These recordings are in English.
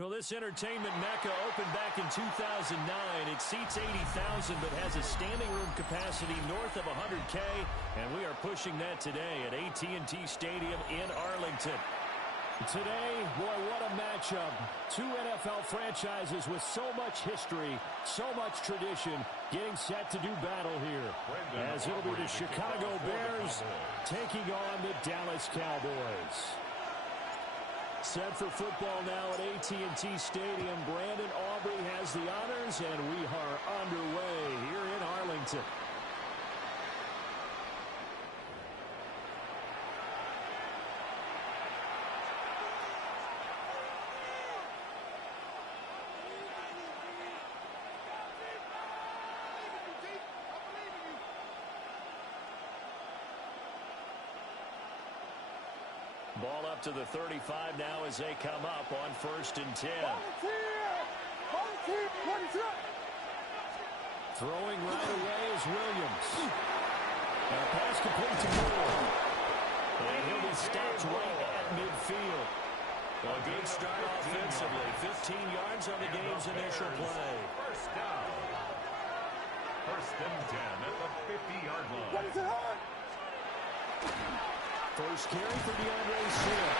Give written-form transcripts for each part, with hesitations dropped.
Well, this entertainment mecca opened back in 2009. It seats 80,000 but has a standing room capacity north of 100K, and we are pushing that today at AT&T Stadium in Arlington. Today, boy, what a matchup. Two NFL franchises with so much history, so much tradition, getting set to do battle here. As it'll be the Chicago Bears taking on the Dallas Cowboys. Set for football now at AT&T Stadium. Brandon Aubrey has the honors, and we are underway here in Arlington. Ball up to the 35 now as they come up on 1st and 10. Throwing right away is Williams. Now pass complete to Moore. And he'll be stopped right at midfield. Well, a good start offensively. 15 yards on the game's initial play. First down. 1st and 10 at the 50-yard line. First carry for DeAndre Swift.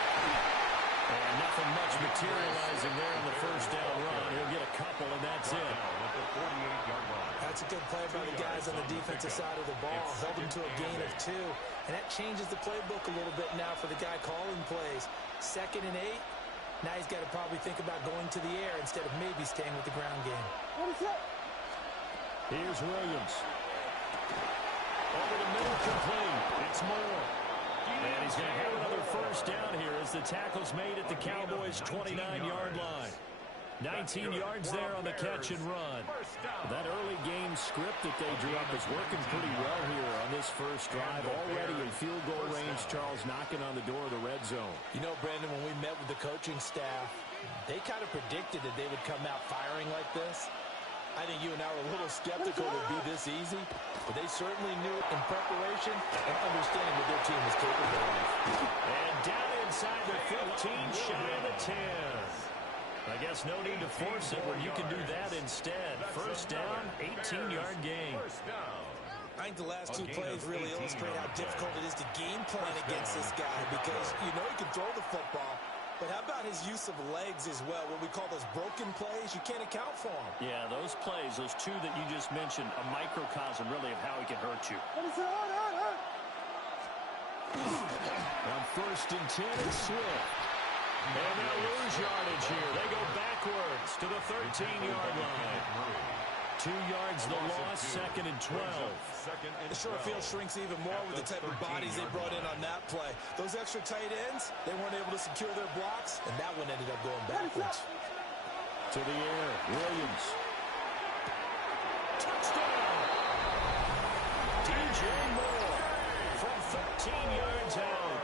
And nothing much materializing there in the first down run. He'll get a couple, and that's it. At the 48-yard line. That's a good play by the guys on the defensive side of the ball. Held him to a gain of 2. And that changes the playbook a little bit now for the guy calling plays. 2nd and 8. Now he's got to probably think about going to the air instead of maybe staying with the ground game. Here's Williams. Over the middle, complete. It's Moore. And he's going to have another first down here as the tackle's made at the Cowboys' 29-yard line. 19 yards there on the catch and run. That early game script that they drew up is working pretty well here on this first drive. Already in field goal range, Charles knocking on the door of the red zone. You know, Brandon, when we met with the coaching staff, they kind of predicted that they would come out firing like this. I think you and I were a little skeptical it would be this easy, but they certainly knew in preparation and understanding what their team was capable of. And down inside the 15, shy of the 10. I guess no need to force it when you can do that instead. First down, 18-yard gain. I think the last 2 plays really illustrate how difficult it is to game plan against this guy because you know he can throw the football. But how about his use of legs as well, what we call those broken plays? You can't account for them. Yeah, those plays, those 2 that you just mentioned, a microcosm really of how he can hurt you. On 1st and 10, it's Swift. And they'll lose yardage here. They go backwards to the 13-yard line. 2 yards the loss, 2nd and 12. The short field shrinks even more with the type of bodies they brought in on that play. Those extra tight ends, they weren't able to secure their blocks, and that one ended up going backwards. To the air, Williams. Touchdown! DJ Moore from 13 yards out.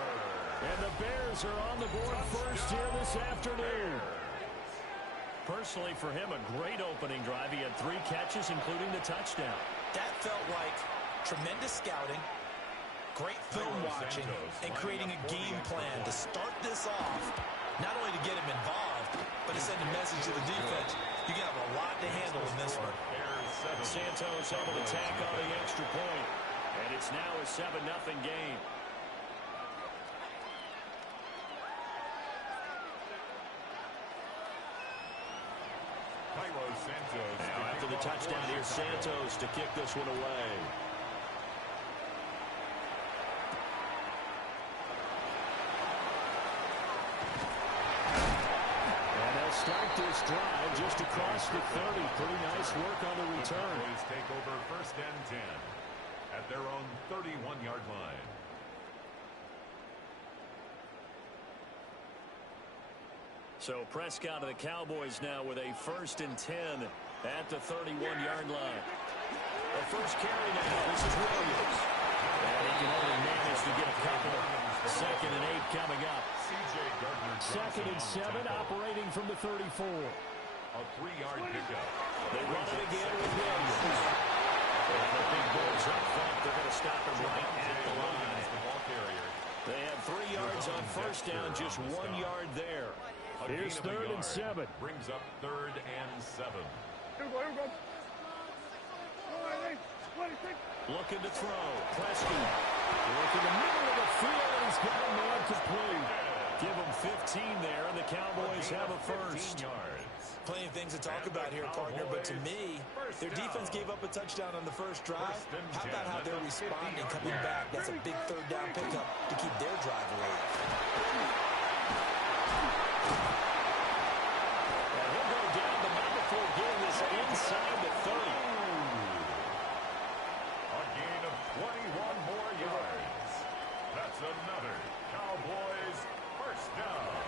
And the Bears are on the board first here this afternoon. Personally, for him, a great opening drive. He had 3 catches, including the touchdown. That felt like tremendous scouting, great film watching, and creating a game plan to start this off, not only to get him involved, but to send a message to the defense. You have a lot to handle in this one. Santos able to tack on the extra point, and it's now a 7-0 game. Now after the touchdown, here's Santos to kick this one away. And they'll start this drive just across the 30. Pretty nice work on the return. The Cowboys take over 1st and 10 at their own 31-yard line. So Prescott of the Cowboys now with a 1st and 10 at the 31-yard line. The first carry now. This is Williams. And he can only manage to get a couple. 2nd and 8 coming up. 2nd and 7 operating from the 34. A 3-yard pickup. They run it again with Williams. And the big boys up front. They're going to stop him right at the line. The ball carrier. They have 3 yards on first down, just 1 yard there. Here's 3rd and 7. Brings up 3rd and 7. Looking to throw. Presky. Looking in the middle of the field, and he's got a man complete. Give him 15 there, and the Cowboys have a first. Plenty of things to talk about here, partner, but to me, their defense gave up a touchdown on the first drive. How about how they're responding, coming back? That's a big 3rd down pickup to keep their drive alive. And he'll go down, but not before getting this inside the 30. A gain of 21 more yards. That's another Cowboys first down.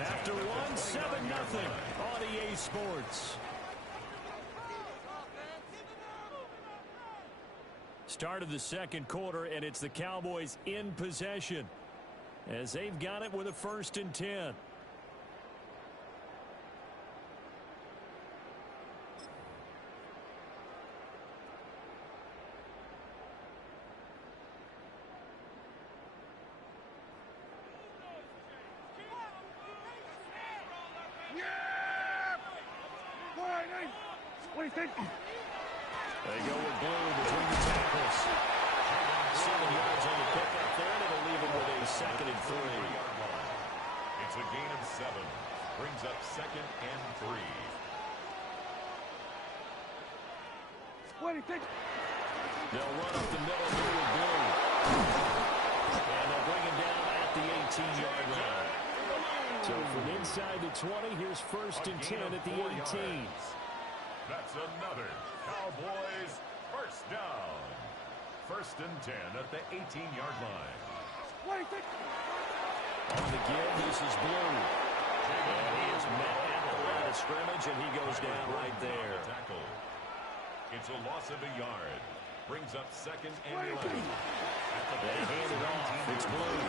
After 1, 7-0 on EA Sports. Start of the 2nd quarter, and it's the Cowboys in possession as they've got it with a 1st and 10. They go with Blue between the tackles. 7 yards on the pickup there, and it'll leave him with a 2nd and 3. It's a gain of 7. Brings up 2nd and 3. They'll run up the middle here with Blue. And they'll bring him down at the 18-yard line. So from inside the 20, here's 1st and 10 at the 18. That's another Cowboys first down. 1st and 10 at the 18-yard line. On the give, this is Blue. And he is met at the line of scrimmage, and he goes down right there. It's a loss of a yard. Brings up 2nd and 11. They hand it off. It's Blue.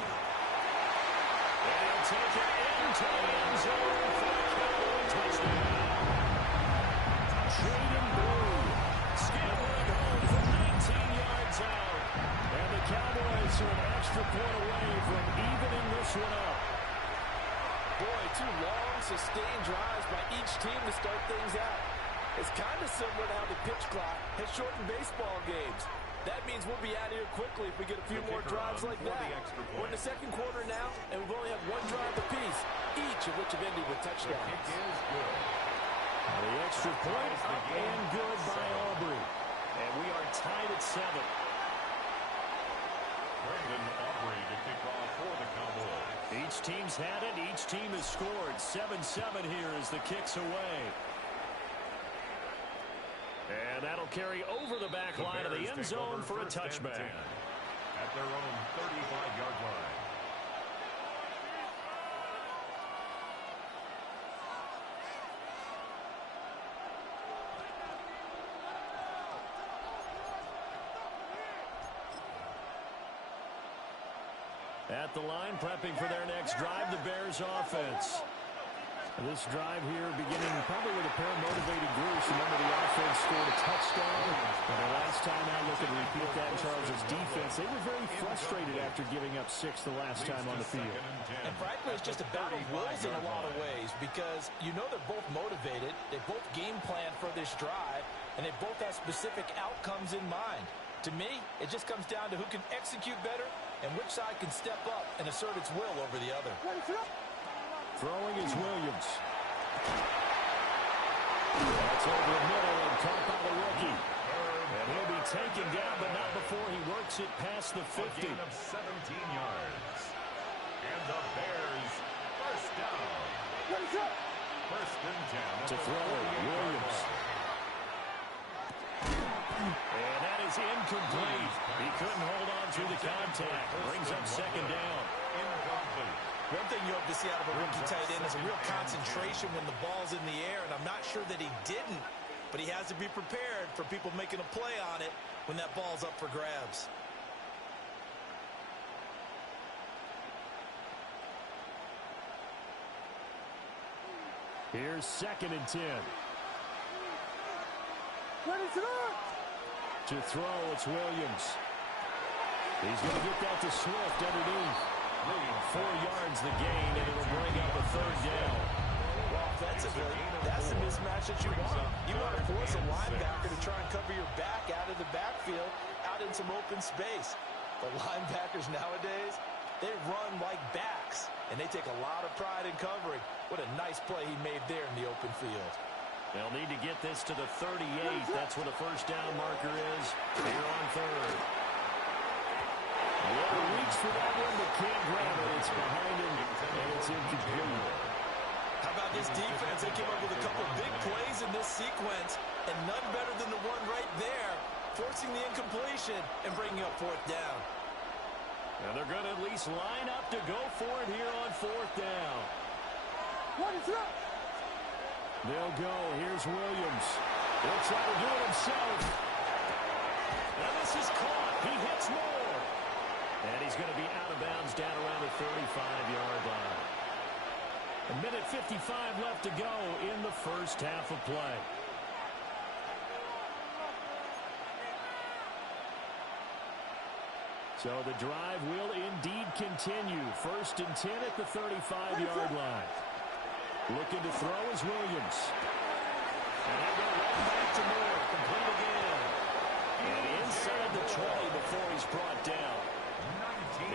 And he'll take it into the end zone for a Cowboy touchdown. Trading Blue. Scampering home from 19 yards out. And the Cowboys are an extra point away from evening this one up. Boy, 2 long, sustained drives by each team to start things out. It's kind of similar to how the pitch clock has shortened baseball games. That means we'll be out of here quickly if we get a few more drives like that. We're in the 2nd quarter now, and we've only had 1 drive apiece, each of which have ended with touchdowns. The extra point up and good by Aubrey. And we are tied at 7. Brandon Aubrey to kick off for the Cowboys. Each team's had it. Each team has scored. 7-7 here as the kick's away. And that'll carry over the back line of the end zone for a touchback. At their own 35-yard line. At the line, prepping for their next drive, the Bears offense. This drive here beginning probably with a pair of motivated groups. Remember, the offense scored a touchdown. And the last time out, look at repeat that in Charles' defense. They were very frustrated after giving up 6 the last time on the field. And frankly, it's just a battle of wills in a lot of ways because you know they're both motivated. They both game plan for this drive, and they both have specific outcomes in mind. To me, it just comes down to who can execute better and which side can step up and assert its will over the other. Throwing is Williams. That's over the middle and caught by the rookie. And he'll be taken down, but not before he works it past the 50. A gain of 17 yards. And the Bears first down. 1st and 10. To throw, Williams. And that is incomplete. He couldn't hold on through the contact. Brings up 2nd down. Incomplete. One thing you hope to see out of a rookie tight end is a real concentration when the ball's in the air, and I'm not sure that he didn't, but he has to be prepared for people making a play on it when that ball's up for grabs. Here's 2nd and 10. To throw, it's Williams. He's going to get that to Swift underneath. 4 yards the gain, and it'll bring up a third down. Well, offensively, that's the mismatch that you want. You want to force a linebacker to try and cover your back out of the backfield, out in some open space. The linebackers nowadays, they run like backs, and they take a lot of pride in covering. What a nice play he made there in the open field. They'll need to get this to the 38. That's what a first down marker is here on third. Well, reach for that one, but can't grab it. It's behind him, and it's incomplete. How about this defense? They came up with a couple big plays in this sequence, and none better than the one right there, forcing the incompletion and bringing up fourth down. And they're going to at least line up to go for it here on fourth down. They'll go. Here's Williams. He'll try to do it himself. Now this is caught. He hits more. And he's going to be out of bounds down around the 35-yard line. A minute 55 left to go in the first half of play. So the drive will indeed continue. First and 10 at the 35-yard line. Looking to throw is Williams. And they'll go right back to Moore. Complete again. And inside the 20 before he's brought down.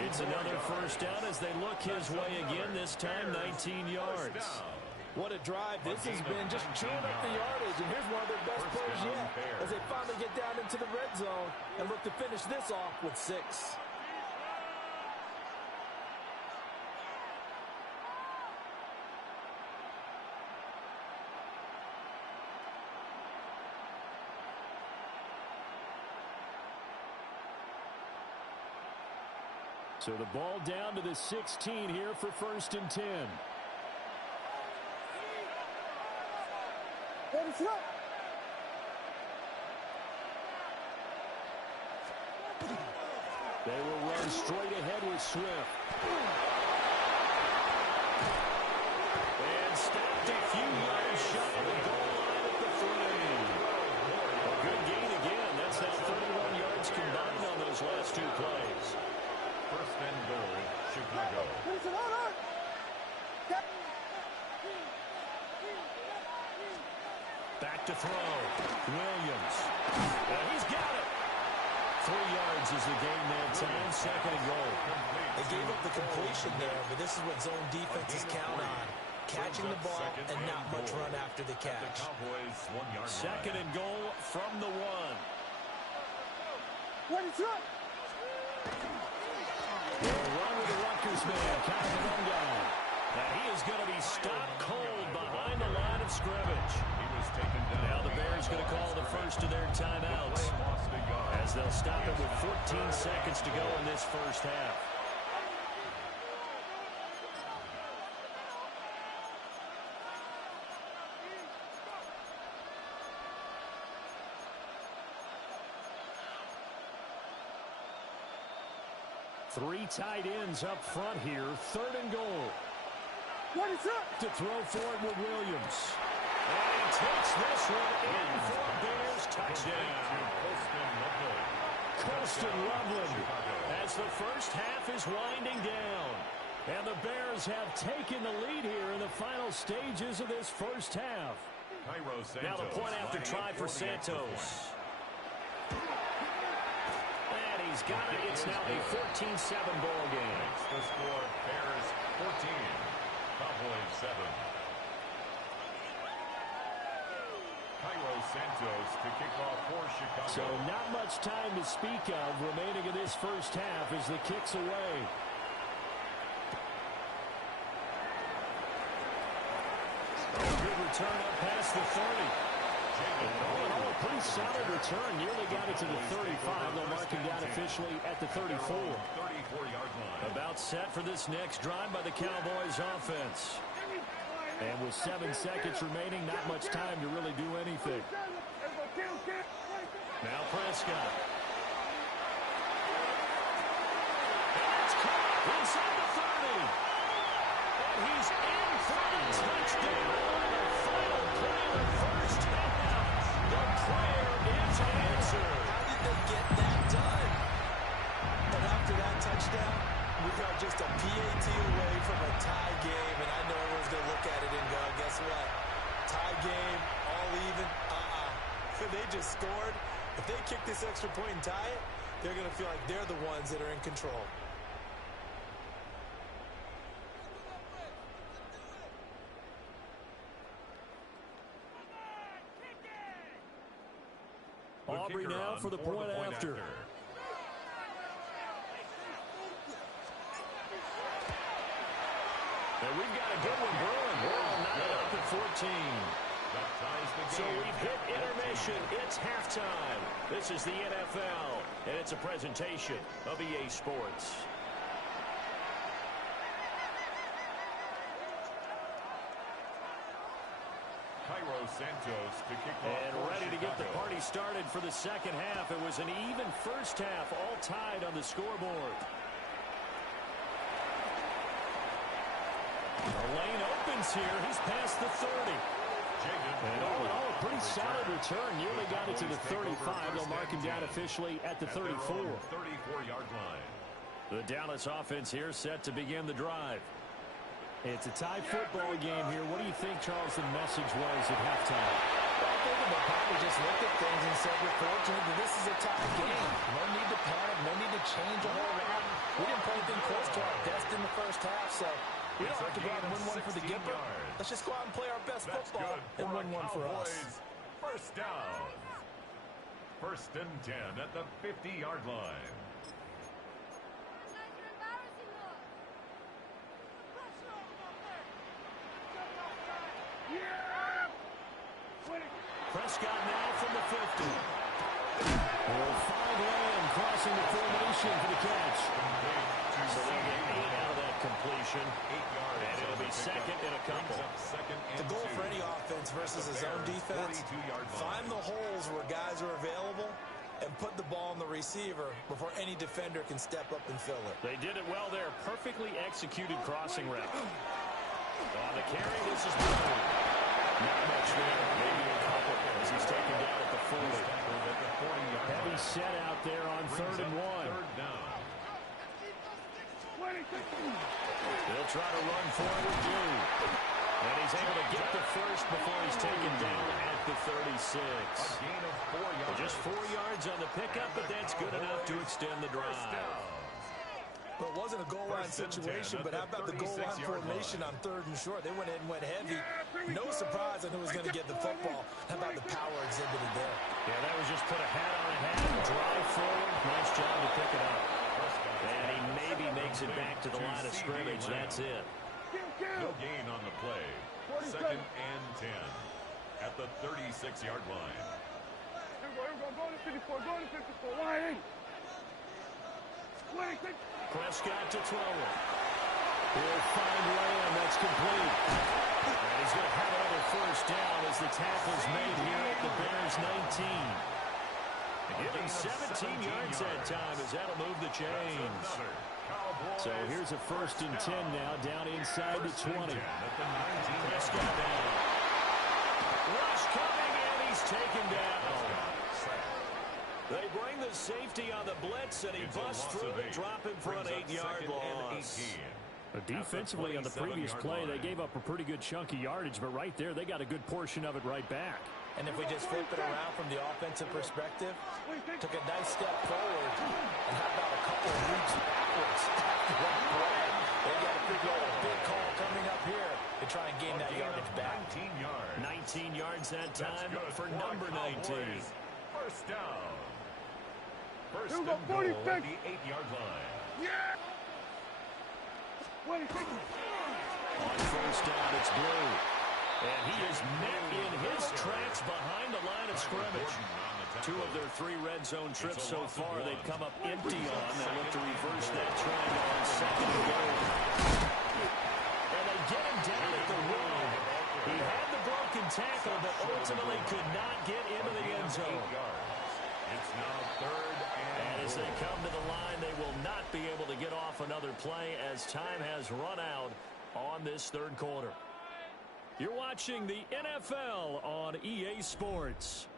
It's another first down as they look his way again, this time 19 yards. What a drive this has been, just chewing up the yardage. And here's one of their best plays yet as they finally get down into the red zone and look to finish this off with 6. So the ball down to the 16 here for first and 10. They will run straight ahead with Swift. And stopped a few yards shy of the goal line at the 3. A good gain again. That's now 31 yards combined on those last 2 plays. First and goal, Chicago. Back to throw. Williams. And he's got it. 3 yards is the gain that time. Second and goal. They gave up the completion there, but this is what zone defenses count on. Catching the ball and not much run after the catch. Second and goal from the 1. They'll run with the Rutgers man, Kavanunga. Now he is going to be stopped cold behind the line of scrimmage. Now the Bears going to call the first of their timeouts as they'll stop it with 14 seconds to go in this first half. Three tight ends up front here. Third and goal. To throw for it with Williams. And he takes this one in for a Bears touchdown. Colston Loveland as the first half is winding down. And the Bears have taken the lead here in the final stages of this first half. Now the point after try for Santos. He's got it. It's now a 14-7 ball game. The score, Bears 14, Cowboys 7. Cairo Santos to kick off for Chicago. So not much time to speak of remaining in this first half as the kick's away. Good return up past the 30. All in all, a pretty solid return. Nearly got it to the 35. They'll mark him down officially at the 34. 34-yard line. About set for this next drive by the Cowboys offense. And with 7 seconds remaining, not much time to really do anything. Now Prescott. And it's caught inside the 30. And he's in for a touchdown on the final play of the first half. The prayer is answered. How did they get that done? But after that touchdown, we got just a PAT just scored. If they kick this extra point and tie it, they're going to feel like they're the ones that are in control. Aubrey now for the point after. And we've got a good one brewing. We're all knotted up at 14. So we've hit intermission. It's halftime. This is the NFL, and it's a presentation of EA Sports. Santos to kick off. And ready to get the party started for the second half. It was an even first half, all tied on the scoreboard. The lane opens here. He's past the 30. And all in all, a pretty solid return. Nearly got it to the 35. They'll mark him down officially at the 34. 34-yard line. The Dallas offense here set to begin the drive. It's a tie football game here. What do you think, Charles, the message was at halftime? Well, I think they probably just looked at things and said, we're fortunate that this is a tie game. No need to panic. No need to change a whole lot. We didn't play anything close to our best in the first half, so we don't have to go out and win one for the Gipper. Let's just go out and play our best football and win one for us. First down. First and 10 at the 50-yard line. Prescott now from the 50. We'll find Lamb crossing the formation for the catch. So they'll get 8 out of that completion. 8 yards. And it'll be second and a couple. The goal for any offense versus a zone defense, find the holes where guys are available and put the ball in the receiver before any defender can step up and fill it. They did it well there. Perfectly executed crossing route. On the carry, this is Brown. Not much there. Maybe a couple as he's taken down at the 40. Heavy set out there on 3rd and 1. They'll try to run forward, too. And he's able to get the first before he's taken down at the 36. A gain of 4 yards. Just 4 yards on the pickup, but that's good enough to extend the drive. But it wasn't a goal line situation, but how about the goal line formation on 3rd and short? They went in and went heavy. No surprise on who was going to get the football. How about the power exhibited there? Yeah, that was just put a hat on a hat, drive forward. Nice job to pick it up. And he maybe makes it back to the line of scrimmage. That's it. No gain on the play. 2nd and 10 at the 36-yard line. Go to 54. Go to 54. Why? Prescott to throw it. He'll find Lamb. That's complete. And he's going to have another first down as the tackle's made here at the Bears 19. Getting 17 yards that time as that'll move the chains. So here's a 1st and 10 now down inside the 20. Prescott down. Rush coming and he's taken down. They bring the safety on the blitz, and he busts through to drop him for an 8-yard loss. Defensively on the previous play, they gave up a pretty good chunk of yardage, but right there, they got a good portion of it right back. And if we just flip it around from the offensive perspective, took a nice step forward, and how about a couple of leaps backwards? They got to figure out a big call coming up here to try and gain that yardage back. 19 yards that time for number 19. First down. First and goal at the 8-yard line. Yeah! On first down, it's Blue. And he is met in his tracks behind the line of scrimmage. 2 of their 3 red zone trips so far, they've come up empty on. They look to reverse that trend on 2nd and goal. And they get him down at the 1. He had the broken tackle, but ultimately could not get into the end zone. It's now 3rd and as they come to the line, they will not be able to get off another play as time has run out on this 3rd quarter. You're watching the NFL on EA Sports.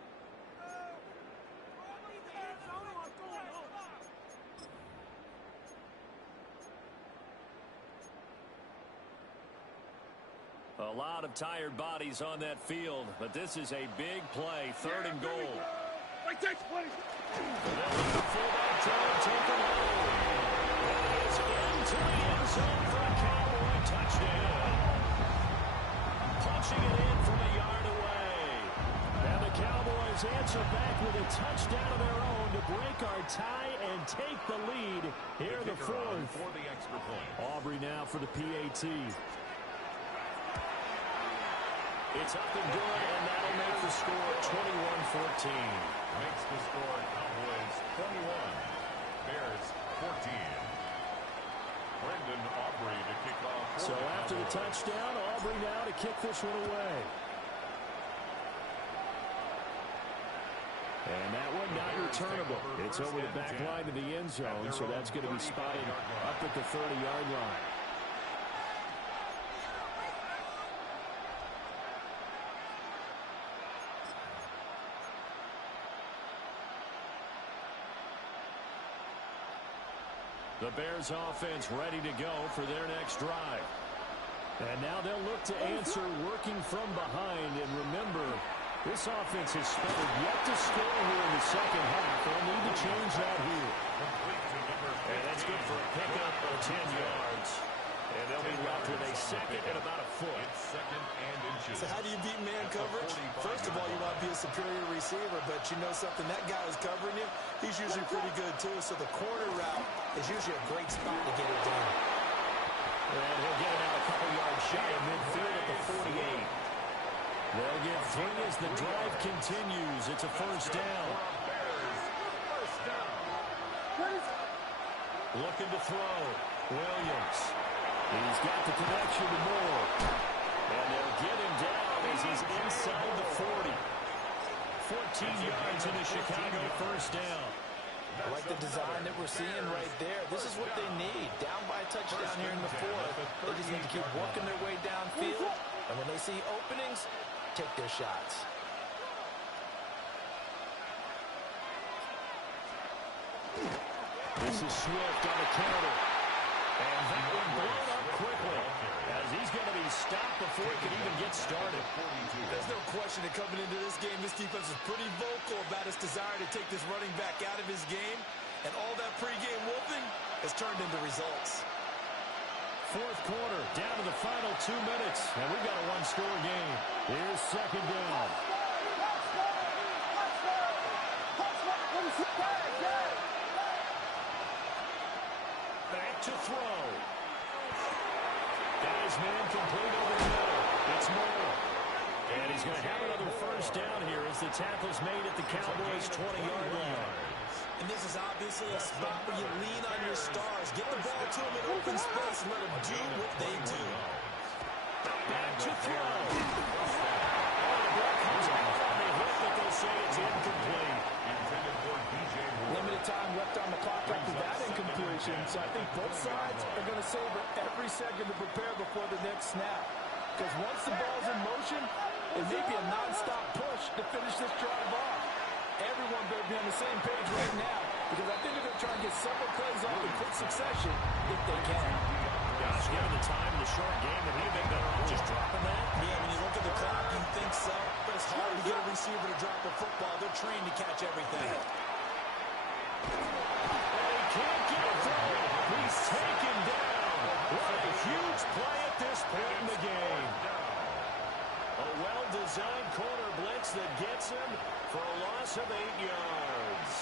A lot of tired bodies on that field, but this is a big play, 3rd and goal. Like that, please. They'll let the fullback take him home. It's into the end zone for a Cowboy touchdown. Punching it in from a yard away. And the Cowboys answer back with a touchdown of their own to break our tie and take the lead here in the fourth. For the extra point. Aubrey now for the PAT. It's up and good, and that'll make the score 21-14. Makes the score Cowboys 21, Bears 14. Brendan Aubrey to kick off. So after the touchdown, Aubrey now to kick this one away. And that one not returnable. It's over the back line of the end zone, so that's going to be spotted up at the 30-yard line. The Bears offense ready to go for their next drive. And now they'll look to answer working from behind. And remember, this offense has struggled yet to score here in the second half. They'll need to change that here. And that's good for a pickup of 10 yards. And they'll be left with a second and about a foot. Second and inches. So how do you beat man coverage? First of all, you want to be a superior receiver, but you know something, that guy who's covering you, he's usually pretty good too. So the corner route is usually a great spot to get it done. And he'll get it out a couple yards shy of midfield at the 48. They'll get three as the drive continues. It's a first down. Looking to throw. Williams. He's got the connection to Moore. And they'll get him down as he's inside the 40. 14 yards into Chicago first down. I like the design that we're seeing right there. This is what they need. Down by a touchdown here in the fourth. They just need to keep working their way downfield. And when they see openings, take their shots. This is Swift on the counter. And that one blown up quickly as he's going to be stopped before he can even get started. There's no question that coming into this game, this defense is pretty vocal about its desire to take this running back out of his game. And all that pregame whooping has turned into results. Fourth quarter, down to the final 2 minutes. And we've got a one-score game. Here's second down. Back to throw. Got his man complete over the middle. It's Moore. And he's going to have another first down here as the tackle's made at the Cowboys' 20-yard line. And this is obviously a spot where you lean on your stars. Get the ball to them in open space and let them do what they do. Back to throw. Oh, the ball comes out on the hit, but they'll say it's incomplete. Limited time left on the clock after that incompletion, so I think both sides are going to savor every second to prepare before the next snap. Because once the ball's in motion, it may be a non-stop push to finish this drive off. Everyone better be on the same page right now, because I think they're going to try and get several plays off in quick succession if they can. Gosh, given the time in the short game, would he have been better off just dropping that? Yeah, when you look at the clock, you think so. But it's hard to get a receiver to drop a football. They're trained to catch everything. He can't get it through. He's taken down. What a huge play at this point in the game. A well-designed corner blitz that gets him for a loss of 8 yards.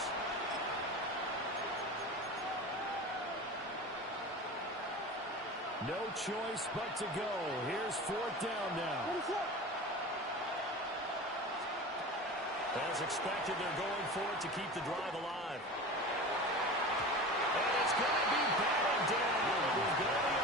No choice but to go. Here's fourth down now. As expected, they're going for it to keep the drive alive. And it's going to be batted down. We'll go the